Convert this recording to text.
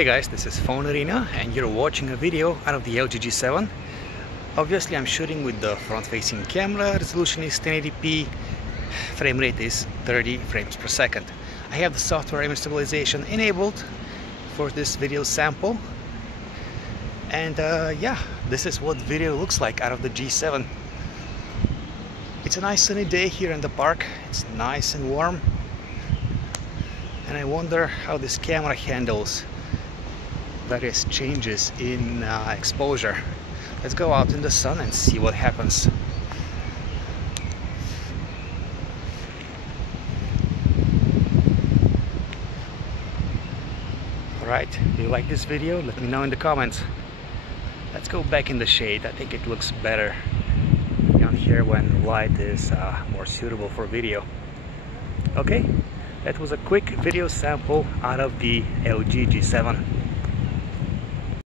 Hey guys, this is PhoneArena and you're watching a video out of the LG G7. Obviously I'm shooting with the front-facing camera, resolution is 1080p, frame rate is 30 frames per second. I have the software image stabilization enabled for this video sample. And yeah, this is what video looks like out of the G7. It's a nice sunny day here in the park, it's nice and warm. And I wonder how this camera handles various changes in exposure. Let's go out in the sun and see what happens. Alright, do you like this video? Let me know in the comments. Let's go back in the shade. I think it looks better down here when light is more suitable for video. Okay, that was a quick video sample out of the LG G7.